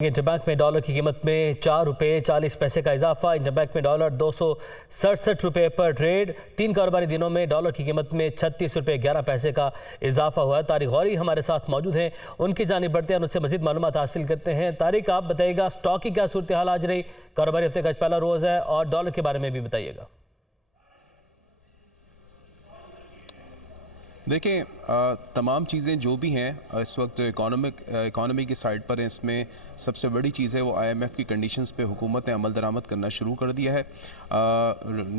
Interbank में dollar की कीमत में 4 रुपये 40 पैसे का इजाफा। इंटरबैंक में डॉलर 267 रुपये पर ट्रेड। 3 कारोबारी दिनों में डॉलर की कीमत में 36 रुपये 11 पैसे का इजाफा हुआ। तारिक गौरी हमारे साथ मौजूद हैं, उनकी जानिब बढ़ते हैं, उनसे मजीद मालूमात हासिल करते हैं। तारिक, आप बताइएगा स्टॉक की क्या सूरत हाल आज रही? कारोबारी हफ्ते का पहला रोज़ है और डॉलर के बारे में भी बताइएगा। देखिए, तमाम चीज़ें जो भी हैं इस वक्त इकॉनमी की साइड पर हैं, इसमें सबसे बड़ी चीज़ है वो IMF की कंडीशंस पे हुकूमत ने अमल दरामद करना शुरू कर दिया है।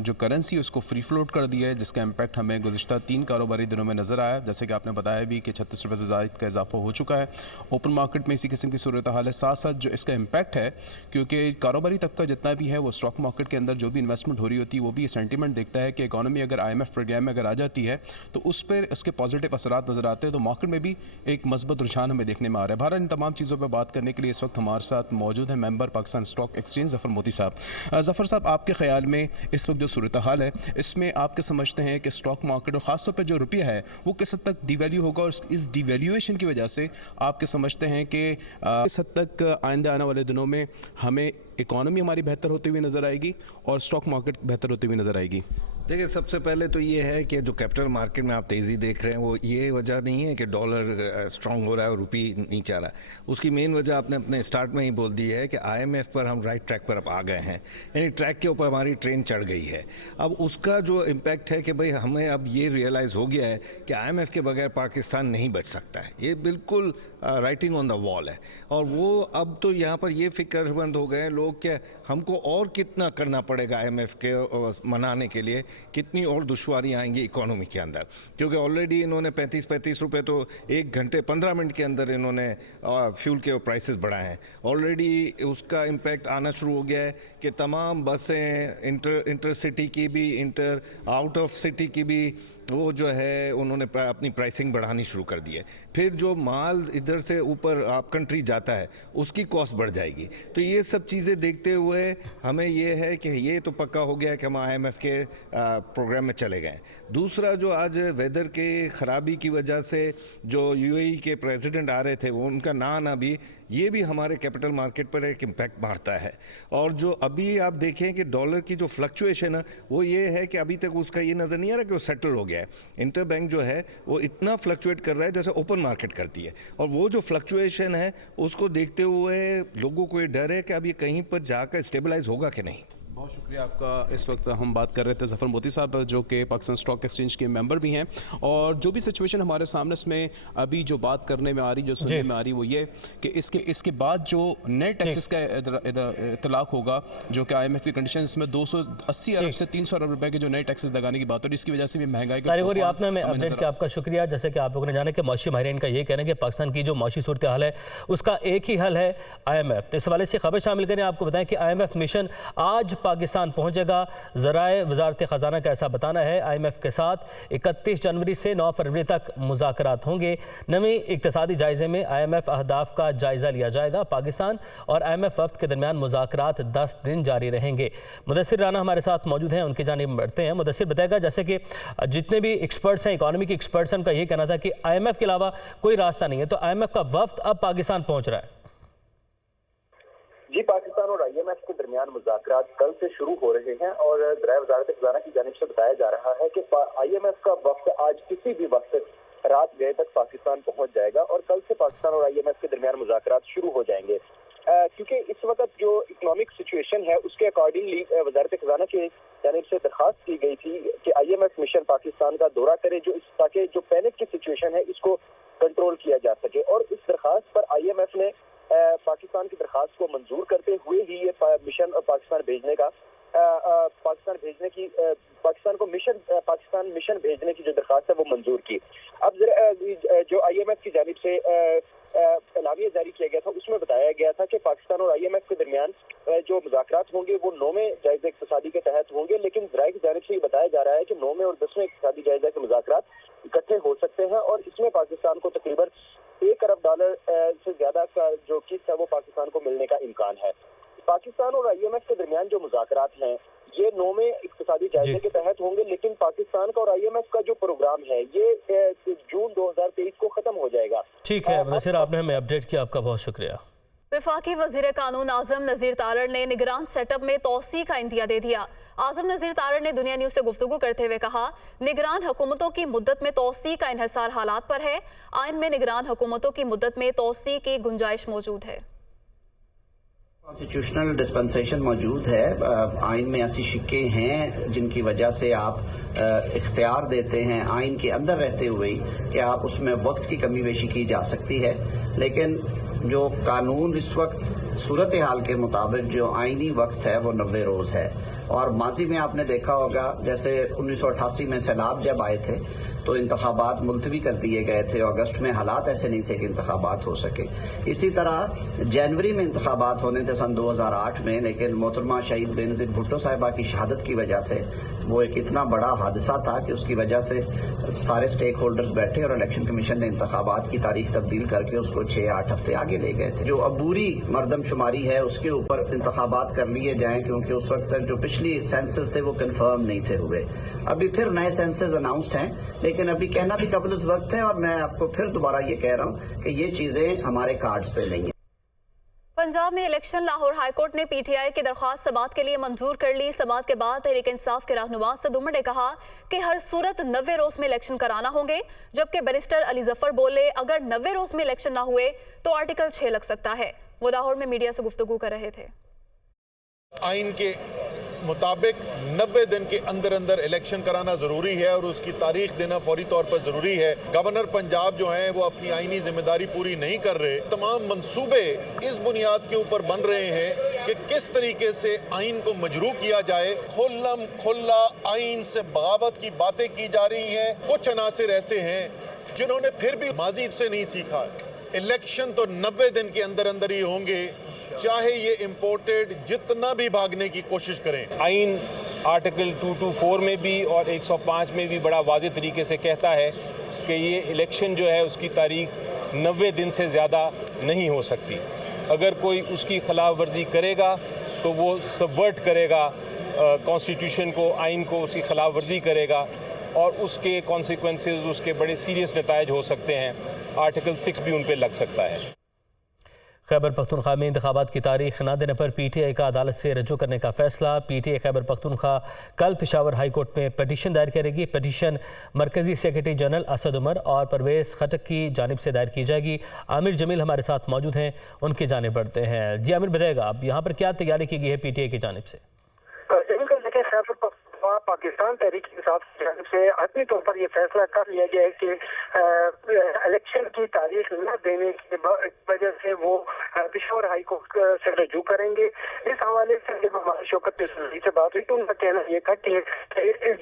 जो करेंसी है उसको फ्री फ्लोट कर दिया है, जिसका इम्पैक्ट हमें गुज़िश्ता 3 कारोबारी दिनों में नज़र आया। जैसे कि आपने बताया भी कि 36 रुपये से ज़ायद का इजाफा हो चुका है। ओपन मार्केट में इसी किस्म की सूरत हाल है। साथ साथ जो इसका इम्पैक्ट है, क्योंकि कारोबारी तबका जितना भी है वो स्टॉक मार्केट के अंदर जो भी इन्वेस्टमेंट हो रही होती है वो भी सेंटीमेंट देखता है कि इकॉनमी अगर IMF प्रोग्राम में अगर आ जाती है तो उस पर उसके पॉजिटिव असरात नज़र आते हैं, तो मार्केट में भी एक मजबूत रुझान हमें देखने में आ रहा है। भारत इन तमाम चीज़ों पर बात करने के लिए इस वक्त हमारे साथ मौजूद हैं member Pakistan stock exchange Zafar मोती साहब। ज़फ़र साहब, आपके ख्याल में इस वक्त जो सूरत हाल है इसमें आप क्या समझते हैं कि स्टॉक मार्केट और ख़ासतौर पर जो रुपया है वो किस हद तक डिवैल्यू होगा, और इस डिवैल्यूएशन की वजह से आप क्या समझते हैं कि किस हद तक आइंदा आने वाले दिनों में हमें इकॉनमी हमारी बेहतर होती हुई नज़र आएगी और स्टॉक मार्केट बेहतर होती हुई नज़र आएगी? देखिए, सबसे पहले तो ये है कि जो कैपिटल मार्केट में आप तेज़ी देख रहे हैं वो ये वजह नहीं है कि डॉलर स्ट्रांग हो रहा है और रुपी नीचे आ रहा है। उसकी मेन वजह आपने अपने स्टार्ट में ही बोल दी है कि IMF पर हम राइट ट्रैक पर अब आ गए हैं, यानी ट्रैक के ऊपर हमारी ट्रेन चढ़ गई है। अब उसका जो इम्पैक्ट है कि भाई हमें अब ये रियलाइज़ हो गया है कि IMF के बगैर पाकिस्तान नहीं बच सकता है। ये बिल्कुल राइटिंग ऑन द वॉल है। और वो अब तो यहाँ पर ये फिक्रमंद हो गए हैं लोग कि हमको और कितना करना पड़ेगा IMF के मनाने के लिए, कितनी और दुश्वारियाँ आएंगी इकोनॉमी के अंदर, क्योंकि ऑलरेडी इन्होंने 35 रुपए तो 1 घंटे 15 मिनट के अंदर इन्होंने फ्यूल के प्राइसेस बढ़ाए हैं। ऑलरेडी उसका इम्पैक्ट आना शुरू हो गया है कि तमाम बसें इंटर सिटी की भी, इंटर आउट ऑफ सिटी की भी, वो जो है उन्होंने अपनी प्राइसिंग बढ़ानी शुरू कर दी है। फिर जो माल इधर से ऊपर आप कंट्री जाता है उसकी कॉस्ट बढ़ जाएगी। तो ये सब चीज़ें देखते हुए हमें ये है कि ये तो पक्का हो गया कि हम IMF के प्रोग्राम में चले गए। दूसरा, जो आज वेदर के ख़राबी की वजह से जो UAE के प्रेसिडेंट आ रहे थे वो उनका ना आना भी, ये भी हमारे कैपिटल मार्केट पर एक इम्पैक्ट मारता है। और जो अभी आप देखें कि डॉलर की जो फ्लक्चुएशन है वो ये है कि अभी तक उसका ये नज़र नहीं आ रहा कि वो सेटल हो गया है। इंटरबैंक जो है वो इतना फ्लक्चुएट कर रहा है जैसे ओपन मार्केट करती है, और वो जो फ्लक्चुएशन है उसको देखते हुए लोगों को ये डर है कि अब ये कहीं पर जाकर स्टेबलाइज होगा कि नहीं। बहुत शुक्रिया आपका। इस वक्त हम बात कर रहे थे ज़फ़र मोती साहब, जो कि पाकिस्तान स्टॉक एक्सचेंज के मेंबर भी हैं, और जो भी सिचुएशन हमारे सामने इसमें अभी जो बात करने में आ रही, जो सुनने में आ रही, वो ये कि इसके बाद जो नए टैक्सेस का इतलाक होगा, जो कि IMF की कंडीशन, इसमें 280 अरब से 300 अरब रुपए के जो नए टैक्सेस लगाने की बात हो रही है, इसकी वजह से भी महंगाई का आपने हमें अपडेट किया, आपका शुक्रिया। जैसे कि आप लोगों ने जाना कि मौशी माहिरीन का ये कहना है कि पाकिस्तान की जो मौशी सूरत हाल है उसका एक ही हल है IMF। तो इस हवाले से खबर शामिल करें, आपको बताएं कि IMF मिशन आज पाकिस्तान पहुंचेगा। ज़राए वज़ारत ख़ज़ाना का ऐसा बताना है। IMF के साथ 31 जनवरी से 9 फरवरी तक मुज़ाकरात होंगे। नवी इक़्तिसादी जायज़े में IMF अहदाफ का जायज़ा लिया जाएगा। पाकिस्तान और IMF वफ़द के दरमियान मुज़ाकरात 10 दिन जारी रहेंगे। मुदस्सिर राना हमारे साथ मौजूद हैं, उनकी जानिब बढ़ते हैं। मुदस्सिर, बताएगा जैसे कि जितने भी एक्सपर्ट्स हैं, इकॉनमी के एक्सपर्ट्स हैं, उनका ये कहना था कि IMF के अलावा कोई रास्ता नहीं है, तो IMF का वफ़द अब पाकिस्तान पहुँच रहा है। जी, पाकिस्तान और IMF के दरमियान मुज़ाकरात कल से शुरू हो रहे हैं और ज़राए वज़ारत ख़ज़ाना की जानिब से बताया जा रहा है कि IMF का वफ़द आज किसी भी वक्त रात गए तक पाकिस्तान पहुंच जाएगा और कल से पाकिस्तान और IMF के दरमियान मुज़ाकरात शुरू हो जाएंगे। क्योंकि इस वक्त जो इकोनॉमिक सिचुएशन है उसके अकॉर्डिंगली वज़ारत ख़ज़ाना की जानिब से दरख्वास्त की गई थी कि IMF मिशन पाकिस्तान का दौरा करे, ताकि जो पैनिक की सिचुएशन है इसको कंट्रोल किया जा सके। और इस दरख्वास्त पर IMF ने पाकिस्तान की दरख्वास्त को मंजूर करते हुए ही ये मिशन पाकिस्तान मिशन भेजने की जो दरख्वास्त है वो मंजूर की। अब जो IMF की जानिब से एलामिया जारी किया गया था उसमें बताया गया था कि पाकिस्तान और IMF के दरमियान जो मुज़ाकरात होंगे वो 9वें जायज़े इक़्तिसादी के तहत होंगे, लेकिन ज़राए की जानिब से ये बताया जा रहा है कि 9वें और 10वें इक़्तिसादी जायज़े के मुज़ाकरात इकट्ठे हो सकते हैं और इसमें पाकिस्तान को तकरीबन $1 अरब से ज्यादा का जो किस्त है वो पाकिस्तान को मिलने का इम्कान है। पाकिस्तान और IMF के दरमियान जो मुज़ाकरात हैं ये 9वें इक़्तिसादी जायज़े के तहत होंगे, लेकिन पाकिस्तान का और IMF का जो प्रोग्राम है ये जून 2023 को खत्म हो जाएगा। ठीक है मुदस्सिर, आपने हमें अपडेट किया, आपका बहुत शुक्रिया। वफाकी वजीर कानून आजम नज़ीर तारड़ ने निगरान सेटअप में तोसी का इंदिया दे दिया। आजम नज़ीर तारड़ ने दुनिया न्यूज़ से गुफ्तगू करते हुए कहा, निगरान हुकूमतों की मुद्दत में तोसी का इन्हिसार हालात पर है। आइन में निगरान हुकूमतों की मुद्दत में तोसी की गुंजाइश मौजूद है। कॉन्स्टिट्यूशनल डिस्पेंसेशन मौजूद है। आइन में ऐसी शिक्के हैं जिनकी वजह से आप इख्तियार देते हैं आइन के अंदर रहते हुए कि आप उसमें वक्त की कमी बेशी की जा सकती है, लेकिन जो कानून इस वक्त सूरत हाल के मुताबिक जो आइनी वक्त है वो 90 रोज है। और माजी में आपने देखा होगा जैसे 1988 में सैलाब जब आए थे तो इंतखाबात मुलतवी कर दिए गए थे। अगस्त में हालात ऐसे नहीं थे कि इंतखाबात हो सके। इसी तरह जनवरी में इंतखाबात होने थे सन 2008 में, लेकिन मोहतरमा शहीद बेनज़ीर भुट्टो साहिबा की शहादत की वजह से वो एक इतना बड़ा हादसा था कि उसकी वजह से सारे स्टेक होल्डर्स बैठे और इलेक्शन कमीशन ने इंतखाबात की तारीख तब्दील करके उसको 6-8 हफ्ते आगे ले गए थे। जो अबूरी मरदमशुमारी है उसके ऊपर इंतखाबात कर लिए जाएं, क्योंकि उस वक्त तक जो पिछली सेंसस थे वो कंफर्म नहीं थे हुए। अभी फिर नए सेंसस अनाउंस्ड हैं, लेकिन अभी कहना भी कबल इस वक्त है। और मैं आपको फिर दोबारा ये कह रहा हूँ कि ये चीजें हमारे कार्ड्स पे नहीं है। पंजाब में इलेक्शन लाहौर हाईकोर्ट ने पीटीआई की दरख्वास्त समाअत के लिए मंजूर कर ली। समाअत के बाद तहरीक इंसाफ के रहनुमा सद उमर ने कहा कि हर सूरत 90 रोज में इलेक्शन कराना होंगे, जबकि बैरिस्टर अली जफर बोले अगर 90 रोज में इलेक्शन ना हुए तो आर्टिकल 6 लग सकता है। वो लाहौर में मीडिया से गुफ्तगू कर रहे थे। आइन के मुताबिक 90 दिन के अंदर अंदर इलेक्शन कराना जरूरी है और उसकी तारीख देना फौरी तौर पर जरूरी है। गवर्नर पंजाब जो हैं वो अपनी आईनी जिम्मेदारी पूरी नहीं कर रहे। तमाम मंसूबे इस बुनियाद के ऊपर बन रहे हैं कि किस तरीके से आइन को मजरू किया जाए। खुल्लम खुल्ला आइन से बगावत की बातें की जा रही हैं। कुछ अनासिर ऐसे हैं जिन्होंने फिर भी माजी से नहीं सीखा। इलेक्शन तो 90 दिन के अंदर अंदर ही होंगे, चाहे ये इम्पोर्टेड जितना भी भागने की कोशिश करें। आइन आर्टिकल 224 में भी और 105 में भी बड़ा वाज़ेह तरीके से कहता है कि ये इलेक्शन जो है उसकी तारीख 90 दिन से ज़्यादा नहीं हो सकती। अगर कोई उसकी खिलाफ वर्जी करेगा तो वो सबवर्ट करेगा कॉन्स्टिट्यूशन को, आइन को, उसकी खिलाफ वर्जी करेगा और उसके कॉन्सिक्वेंसेस, उसके बड़े सीरियस नतायज हो सकते हैं। आर्टिकल 6 भी उन पर लग सकता है। खैबर पख्तूनख्वा में इंतखाबात की तारीख न देने पर पीटीआई का अदालत से रजू करने का फैसला। पीटीआई खैबर पख्तूनख्वा कल पेशावर हाई कोर्ट में पटिशन दायर करेगी। पटिशन मरकजी सेक्रेटरी जनरल असद उमर और परवेज़ खटक की जानिब से दायर की जाएगी। आमिर जमील हमारे साथ मौजूद हैं, उनकी जानिब बढ़ते हैं। जी आमिर, बताएगा आप यहाँ पर क्या तैयारी की गई है पीटीआई की जानिब से? पाकिस्तान तहरीक इंसाफ की जानिब से आखिरी तौर पर यह फैसला कर लिया गया है कि इलेक्शन की तारीख न देने की वजह से वो पेशावर हाई कोर्ट से रजू करेंगे। इस हवाले से जब हमारे शौकत से बात हुई तो उनका कहना यह था कि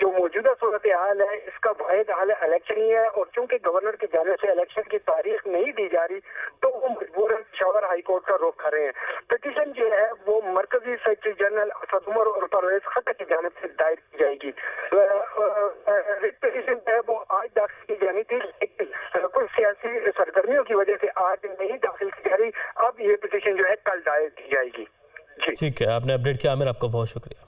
जो मौजूदा सूरत हाल है इसका वाहिद हल इलेक्शन ही है, और चूंकि गवर्नर की जानिब से इलेक्शन की तारीख नहीं दी जा रही तो वो मजबूरन पेशावर हाई कोर्ट का रुख कर रहे हैं। पिटीशन जो है वो मरकजी सेक्रेटरी जनरल असद उमर और परवेज़ खटक की जानिब से दायर की जाएगी। पिटीशन है वो आज दाखिल की जानी थी, लेकिन कुछ सियासी सरगर्मियों की वजह से आज नहीं दाखिल की जा रही। अब ये पिटीशन जो है कल दायर की जाएगी। जी ठीक है, आपने अपडेट किया आमिर, आपका बहुत शुक्रिया।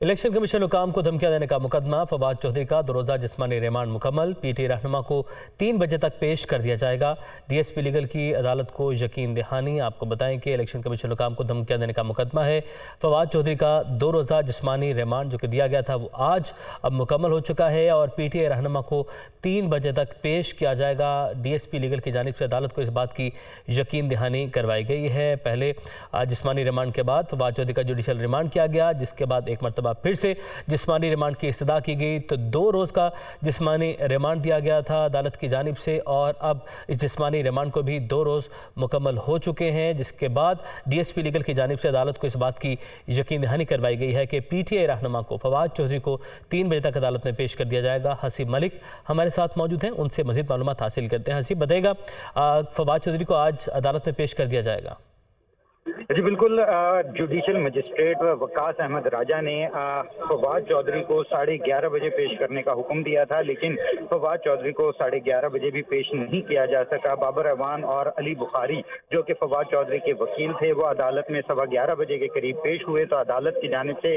इलेक्शन कमीशन हुकाम को धमकियां देने का मुकदमा, फवाद चौधरी का 2 रोज़ा जिस्मानी रिमांड मुकम्मल। पीटीआई रहनुमा को 3 बजे तक पेश कर दिया जाएगा। डीएसपी लीगल की अदालत को यकीन दहानी। आपको बताएं कि इलेक्शन कमीशन हुकाम को धमकियां देने का मुकदमा है। फवाद चौधरी का 2 रोज़ा जिस्मानी रिमांड जो कि दिया गया था वो आज अब मुकम्मल हो चुका है और पीटीआई रहनुमा को 3 बजे तक पेश किया जाएगा। डीएसपी लीगल की जानिब से अदालत को इस बात की यकीन दहानी करवाई गई है। पहले जिस्मानी रिमांड के बाद फवाद चौधरी का जुडिशल रिमांड किया गया, जिसके बाद एक मरतबा फिर से जिस्मानी रिमांड की इस्तदा की गई तो 2 रोज़ का जिस्मानी रिमांड दिया गया था अदालत की जानिब से, और अब इस जिस्मानी रिमांड को भी 2 रोज़ मुकम्मल हो चुके हैं, जिसके बाद डीएसपी लीगल की जानिब से अदालत को इस बात की यकीन दहानी करवाई गई है कि पीटीआई रहनुमा को फवाद चौधरी को 3 बजे तक अदालत में पेश कर दिया जाएगा। हसीब मलिक हमारे साथ मौजूद हैं, उनसे मज़ीद मालूमात हासिल करते हैं। हसीब, बताइएगा फवाद चौधरी को आज अदालत में पेश कर दिया जाएगा? जी बिल्कुल, जुडिशल मजिस्ट्रेट वकास अहमद राजा ने फवाद चौधरी को 11:30 बजे पेश करने का हुक्म दिया था, लेकिन फवाद चौधरी को 11:30 बजे भी पेश नहीं किया जा सका। बाबर अवान और अली बुखारी जो कि फवाद चौधरी के वकील थे, वो अदालत में 11:15 बजे के करीब पेश हुए तो अदालत की जानिब से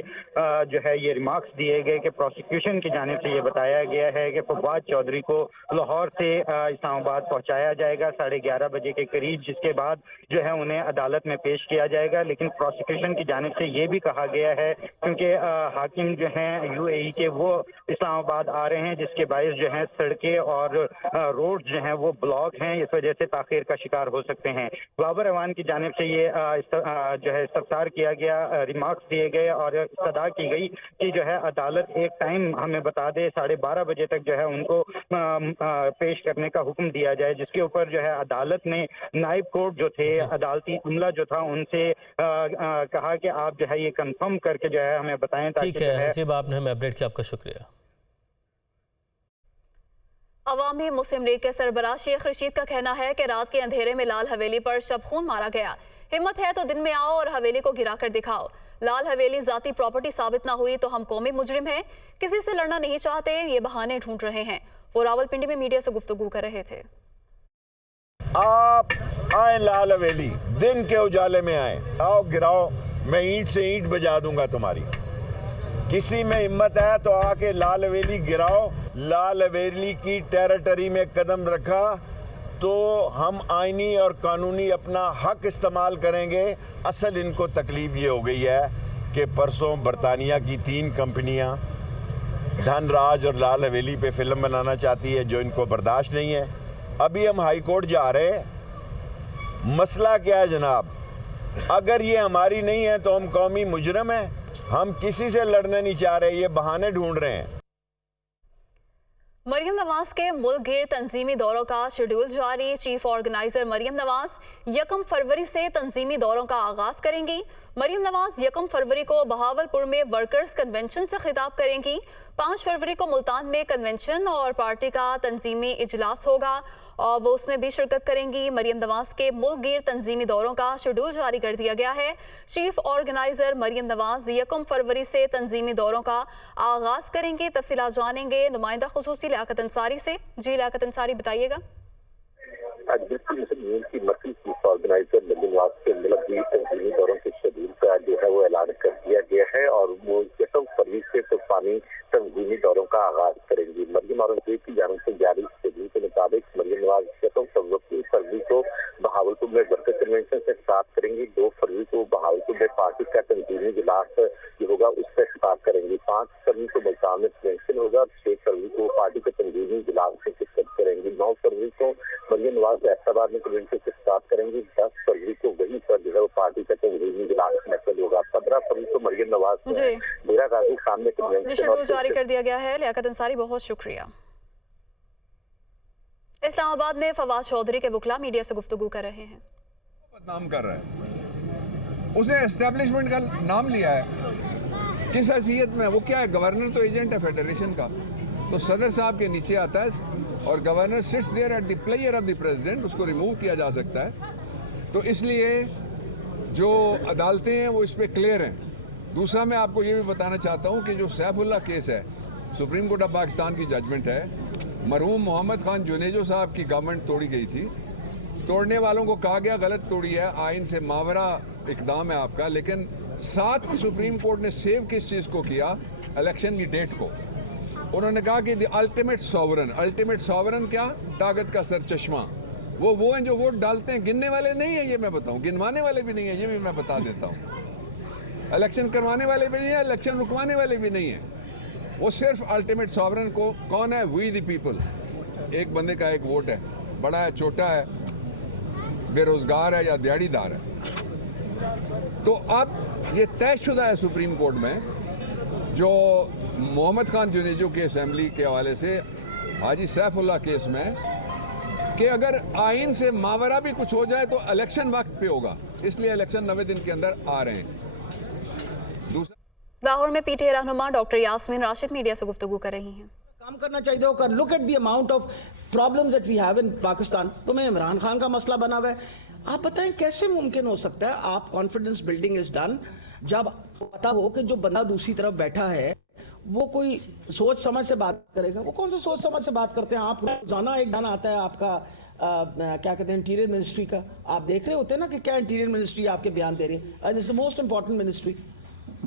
जो है ये रिमार्क्स दिए गए कि प्रोसिक्यूशन की जानिब से ये बताया गया है कि फवाद चौधरी को लाहौर से इस्लामाबाद पहुंचाया जाएगा 11:30 बजे के करीब, जिसके बाद जो है उन्हें अदालत में पेश किया जाएगा। लेकिन प्रोसिक्यूशन की जानिब से ये भी कहा गया है क्योंकि हाकिम जो हैं यूएई के वो इस्लामाबाद आ रहे हैं, जिसके बायस जो है सड़कें और रोड जो हैं वो ब्लॉक हैं, इस वजह से ताखीर का शिकार हो सकते हैं। बाबर अवान की जानिब से ये जो है इस्तफसार किया गया, रिमार्क्स दिए गए और सदा की गई कि जो है अदालत एक टाइम हमें बता दे 12:30 बजे तक जो है उनको पेश करने का हुक्म दिया जाए, जिसके ऊपर जो है अदालत ने नायब कोर्ट जो थे, अदालती अमला जो था, उनसे कहा कि आप जो है ये कंफर्म करके जो है हमें बताएं। ठीक है हसीब, आपने हमें अपडेट किया, आपका शुक्रिया। अवामी मुस्लिम लीग के सरबराह शेख रशीद का कहना है कि रात के अंधेरे में लाल हवेली पर शब खून मारा गया। हिम्मत है तो दिन में आओ और हवेली को गिरा कर दिखाओ। लाल हवेली जाती प्रॉपर्टी साबित ना हुई तो हम कौमी मुजरिम हैं, किसी से लड़ना नहीं चाहते, ये बहाने ढूंढ रहे हैं। वो रावलपिंडी में मीडिया से गुफ्तगू कर रहे थे। आप आए लाल हवेली, दिन के उजाले में आए, आओ गिराओ, मैं ईंट से ईंट बजा दूंगा तुम्हारी। किसी में हिम्मत है तो आके लाल हवेली गिराओ। लाल हवेली की टेरिटरी में कदम रखा तो हम आईनी और कानूनी अपना हक इस्तेमाल करेंगे। असल इनको तकलीफ ये हो गई है कि परसों बरतानिया की 3 कंपनियां धनराज और लाल हवेली पे फिल्म बनाना चाहती है, जो इनको बर्दाश्त नहीं है। अभी हम हाई कोर्ट जा रहे हैं। मसला क्या है जनाब? अगर ये हमारी नहीं है तो हम कौमी मुजरिम हैं। हम किसी से लड़ने नहीं चाह रहे, ये बहाने ढूंढ रहे हैं। मरियम नवाज के मुल्क गिर तंजीमी दौरों का शेड्यूल जारी। चीफ ऑर्गेनाइजर मरियम नवाज 1 फरवरी से तंजीमी दौरों का आगाज करेंगी। मरियम नवाज 1 फरवरी को बहावलपुर में वर्कर्स कन्वेंशन से खिताब करेंगी। 5 फरवरी को मुल्तान में कन्वेंशन और पार्टी का तंजीमी इजलास होगा और वो उसमें भी शिरकत करेंगी। मरियम नवाज के मुल्क गिर तंजीमी दौरों का शेड्यूल जारी कर दिया गया है। चीफ ऑर्गेनाइजर मरियम नवाज 1 फरवरी से तंजीमी दौरों का आगाज करेंगे। तफसीलात जानेंगे नुमाइंदा खुसूसी लियाकत अंसारी से। जी लियाकत अंसारी, बताइएगा। की मसली चीफ ऑर्गेनाइजर मरियम नवाज के मुल्क गिर तंजीमी दौरों के शेड्यूल का जो है वो ऐलान कर दिया गया है और वो 1 फरवरी से तूफानी तंजीमी दौरों का आगाज करेंगी। मरियम औरंगजेब की जानिब से जारी शेड्यूल के मुताबिक मरियम नवाज 1 फरवरी को बहावलपुर में वर्कर कन्वेंशन से खिताब करेंगी। 2 फरवरी को बहावलपुर में पार्टी का तंजीमी इजलास जो होगा उससे खिताब करेंगी। 5 फरवरी को मुल्तान में कन्वेंशन होगा। 6 फरवरी को पार्टी के तंजीमी इजलास से शिरकत करेंगी। 9 फरवरी को मरियम नवाज फैसलाबाद में कन्वेंशन से खिताब करेंगी। 10 फरवरी को वहीं पर जो है वो पार्टी का तंजीमी इजलास मुनक्किद होगा। 15 फरवरी को मरियम नवाज डेरा गाजी खान में कन्वेंशन शेड्यूल जारी कर दिया गया है। लियाकत अंसारी, बहुत शुक्रिया। इस्लामाबाद में फवाद चौधरी के वकला मीडिया से गुफ्तगू कर रहे हैं। बदनाम कर रहा है, उसने एस्टेब्लिशमेंट का नाम लिया है, किस हैसियत में? वो क्या है, गवर्नर तो एजेंट है फेडरेशन का, तो सदर साहब के नीचे आता है और governor sits there at the pleasure of the president, उसको रिमूव किया जा सकता है। तो इसलिए जो अदालतें हैं वो इस पर क्लियर हैं। दूसरा मैं आपको ये भी बताना चाहता हूँ कि जो सैफुल्लाह केस है, सुप्रीम कोर्ट ऑफ पाकिस्तान की जजमेंट है, मरहूम मोहम्मद खान जुनेजो साहब की गवर्नमेंट तोड़ी गई थी। तोड़ने वालों को कहा गया गलत तोड़ी है, आइन से मावरा इकदाम है आपका, लेकिन साथ सुप्रीम कोर्ट ने सेव किस चीज़ को किया? इलेक्शन की डेट को। उन्होंने कहा कि द अल्टीमेट सॉवरन क्या? ताकत का सरचश्मा। वो हैं जो वोट डालते हैं, गिनने वाले नहीं है, ये मैं बताऊं, गिनवाने वाले भी नहीं है, ये भी मैं बता देता हूं। इलेक्शन करवाने वाले भी नहीं है, इलेक्शन रुकवाने वाले भी नहीं है। वो सिर्फ अल्टीमेट सॉवरन को कौन है? We the people. एक बंदे का एक वोट है, बड़ा है, छोटा है, बेरोजगार है या दिहाड़ीदार है। तो अब ये तयशुदा है सुप्रीम कोर्ट में, जो मोहम्मद खान जुनेजो की असेंबली के हवाले से हाजी सैफुल्लाह केस में, कि अगर आइन से मावरा भी कुछ हो जाए तो इलेक्शन वक्त पे होगा, इसलिए इलेक्शन 90 दिन के अंदर आ रहे हैं। लाहौर में पीटीआई रहनुमा डॉक्टर यास्मीन राशिद मीडिया से गुफ्तगू कर रही हैं। काम करना चाहिए होगा। Look at the amount of problems that we have in Pakistan. तो मैं इमरान खान का मसला बना हुआ है, आप बताएं कैसे मुमकिन हो सकता है आप कॉन्फिडेंस बिल्डिंग इज डन जब पता हो कि जो बंदा दूसरी तरफ बैठा है वो कोई सोच समझ से बात करेगा। वो कौन सा सोच समझ से बात करते हैं? आप रोजाना एक गाना आता है आपका क्या कहते हैं इंटीरियर मिनिस्ट्री का, आप देख रहे होते हैं ना कि क्या इंटीरियर मिनिस्ट्री आपके बयान दे रही है। This is the most important ministry.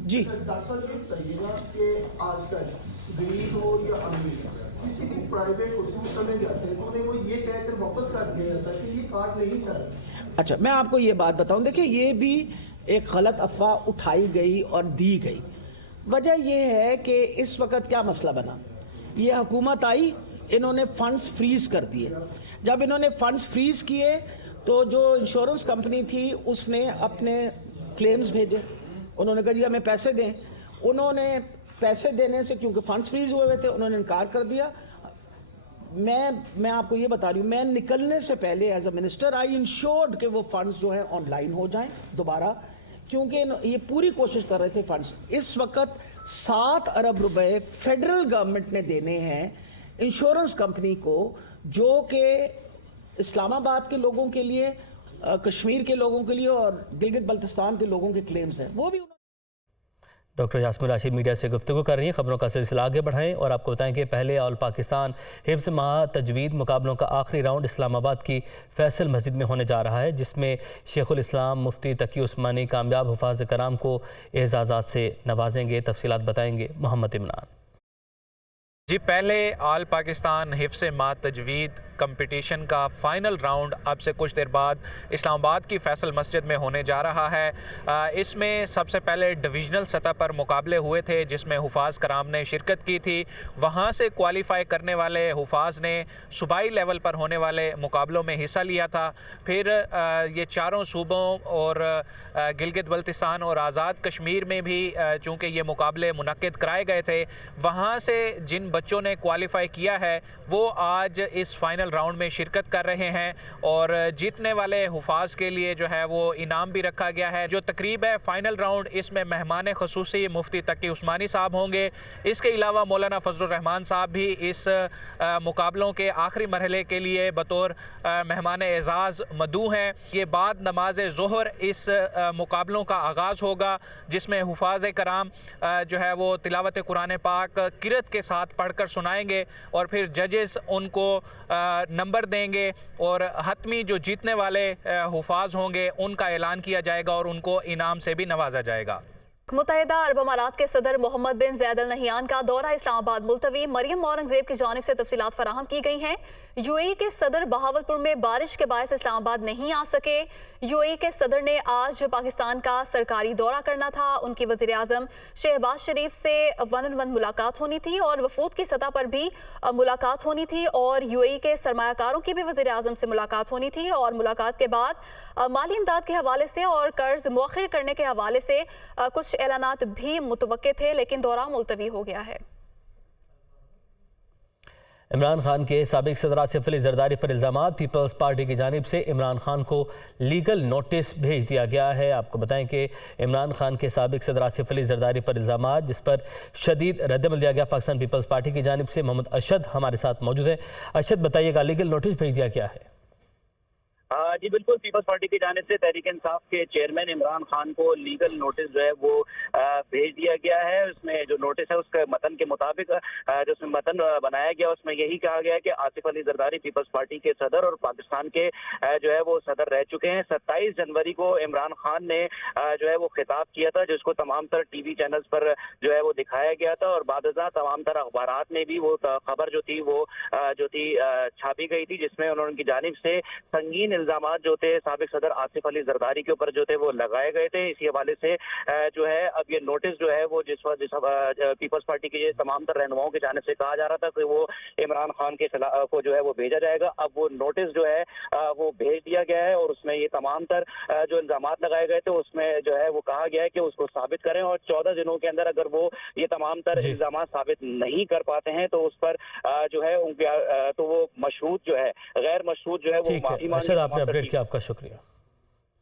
जी डॉक्टर साहब ये बताइएगा कि आजकल गरीब हो या अमीर किसी भी प्राइवेट हॉस्पिटल में जाते हैं तो उन्हें वो ये कहकर वापस कर दिया जाता है कि ये कार्ड नहीं चल रहा। अच्छा, मैं आपको ये बात बताऊं, देखिए ये भी एक गलत अफवाह उठाई गई और दी गई। वजह यह है कि इस वक्त क्या मसला बना, ये हुकूमत आई, इन्होंने फंड्स फ्रीज कर दिए। जब इन्होंने फंड्स फ्रीज किए तो जो इंश्योरेंस कंपनी थी उसने अपने क्लेम्स भेजे, उन्होंने कहा जी हमें पैसे दें। उन्होंने पैसे देने से, क्योंकि फंड्स फ्रीज हुए हुए थे, उन्होंने इनकार कर दिया। मैं आपको ये बता रही हूँ, मैं निकलने से पहले as a minister I ensured कि वो फंड्स जो है ऑनलाइन हो जाएं दोबारा, क्योंकि ये पूरी कोशिश कर रहे थे फंड्स। इस वक्त 7 अरब रुपए फेडरल गवर्नमेंट ने देने हैं इंश्योरेंस कंपनी को, जो कि इस्लामाबाद के लोगों के लिए, कश्मीर के लोगों के लिए और गिलगित बल्तिस्तान के लोगों के क्लेम्स हैं। वो भी डॉक्टर यास्मीन राशिद मीडिया से गुफ्तगू कर रही हैं। खबरों का सिलसिला आगे बढ़ाएं और आपको बताएं कि पहले ऑल पाकिस्तान हिफ्ज़ माह तजवीद मुकाबलों का आखिरी राउंड इस्लामाबाद की फैसल मस्जिद में होने जा रहा है, जिसमें शेखुल इस्लाम मुफ्ती तकी उस्मानी कामयाब हुफाज कराम को एजाज़ात से नवाजेंगे। तफसीलात बताएंगे मोहम्मद इमरान। जी, पहले ऑल पाकिस्तान हिफ्ज़ माह तजवीद कंपटीशन का फ़ाइनल राउंड अब से कुछ देर बाद इस्लामाबाद की फैसल मस्जिद में होने जा रहा है। इसमें सबसे पहले डिवीज़नल सतह पर मुकाबले हुए थे जिसमें हुफाज कराम ने शिरकत की थी। वहाँ से क्वालिफ़ाई करने वाले हुफाज ने सूबाई लेवल पर होने वाले मुकाबलों में हिस्सा लिया था। फिर ये चारों सूबों और गिलगित बल्तिस्तान और आज़ाद कश्मीर में भी चूँकि ये मुकाबले मुनक्किद कराए गए थे, वहाँ से जिन बच्चों ने क्वालिफ़ाई किया है वो आज इस फाइनल राउंड में शिरकत कर रहे हैं और जीतने वाले हुफाज के लिए जो है वो इनाम भी रखा गया है। जो तकरीब है फ़ाइनल राउंड, इसमें मेहमान ख़ुसूसी मुफ्ती तकी उस्मानी साहब होंगे। इसके अलावा मौलाना फजलुर रहमान साहब भी इस मुकाबलों के आखिरी मरहले के लिए बतौर मेहमान एजाज़ मदऊ हैं। ये बाद नमाज ज़ोहर इस मुकाबलों का आगाज़ होगा, जिसमें हुफाज कराम जो है वो तिलावत कुरान पाक किरत के साथ पढ़कर सुनाएंगे और फिर जजेस उनको नंबर देंगे और हतमी जो जीतने वाले हुफाज होंगे उनका ऐलान किया जाएगा और उनको इनाम से भी नवाजा जाएगा। मुत्तहिदा अरब अमारात के सदर मोहम्मद बिन ज़ायद अल नहयान का दौरा इस्लामाबाद मुलतवी। मरियम औरंगजेब की जानिब से तफसीलात फराहम की गई हैं। यूएई के सदर बहावलपुर में बारिश के बायस इस्लामाबाद नहीं आ सके। यूएई के सदर ने आज पाकिस्तान का सरकारी दौरा करना था। उनकी वज़ीर आज़म शहबाज शरीफ से 1-on-1 मुलाकात होनी थी और वफूद की सतह पर भी मुलाकात होनी थी और यूएई के सरमायाकारों की भी वज़ीर आज़म से मुलाकात होनी थी। और मुलाकात के बाद माली इमदाद के हवाले से और कर्ज मुअख्खर करने के हवाले से कुछ ऐलानात भी मुतवक्के थे, लेकिन दौरा मुलतवी हो गया है। इमरान खान के साबिक सदर आसिफ अली जरदारी पर इल्ज़ामात, पीपल्स पार्टी की जानिब से इमरान खान को लीगल नोटिस भेज दिया गया है। आपको बताएं कि इमरान खान के साबिक सदर आसिफ अली जरदारी पर इल्ज़ामात, जिस पर शदीद रद्दमल दिया गया पाकिस्तान पीपल्स पार्टी की जानिब से। मोहम्मद अरशद हमारे साथ मौजूद है। अरशद, बताइएगा लीगल नोटिस भेज दिया गया है? जी बिल्कुल, पीपल्स पार्टी की जानिब से तहरीक इंसाफ के चेयरमैन इमरान खान को लीगल नोटिस जो है वो भेज दिया गया है। उसमें जो नोटिस है उसके मतन के मुताबिक जो उसमें मतन बनाया गया उसमें यही कहा गया है कि आसिफ अली जरदारी पीपल्स पार्टी के सदर और पाकिस्तान के जो है वो सदर रह चुके हैं। 27 जनवरी को इमरान खान ने जो है वो खिताब किया था, जिसको तमाम तर टीवी चैनल्स पर जो है वो दिखाया गया था और बादशाह तमाम तर अखबारात में भी वो खबर जो थी वो छापी गई थी, जिसमें उनकी जानिब से संगीन इल्जाम जो थे साबिक सदर आसिफ अली जरदारी के ऊपर जो थे वो लगाए गए थे। इसी हवाले से जो है अब ये नोटिस जो है वो जिस पीपल्स पार्टी के तमाम तर रहनुमाओं की जानिब से कहा जा रहा था कि वो इमरान खान के को जो है वो भेजा जाएगा। अब वो नोटिस जो है वो भेज दिया गया है और उसमें ये तमाम तर जो इल्जामात लगाए गए थे उसमें जो है वो कहा गया है कि उसको साबित करें और 14 दिनों के अंदर अगर वो ये तमाम तर इल्जामात साबित नहीं कर पाते हैं तो उस पर जो है उनके तो वो मशरूत जो है गैर मशरूत जो है वो माफी मांगे। अपडेट किया, आपका शुक्रिया।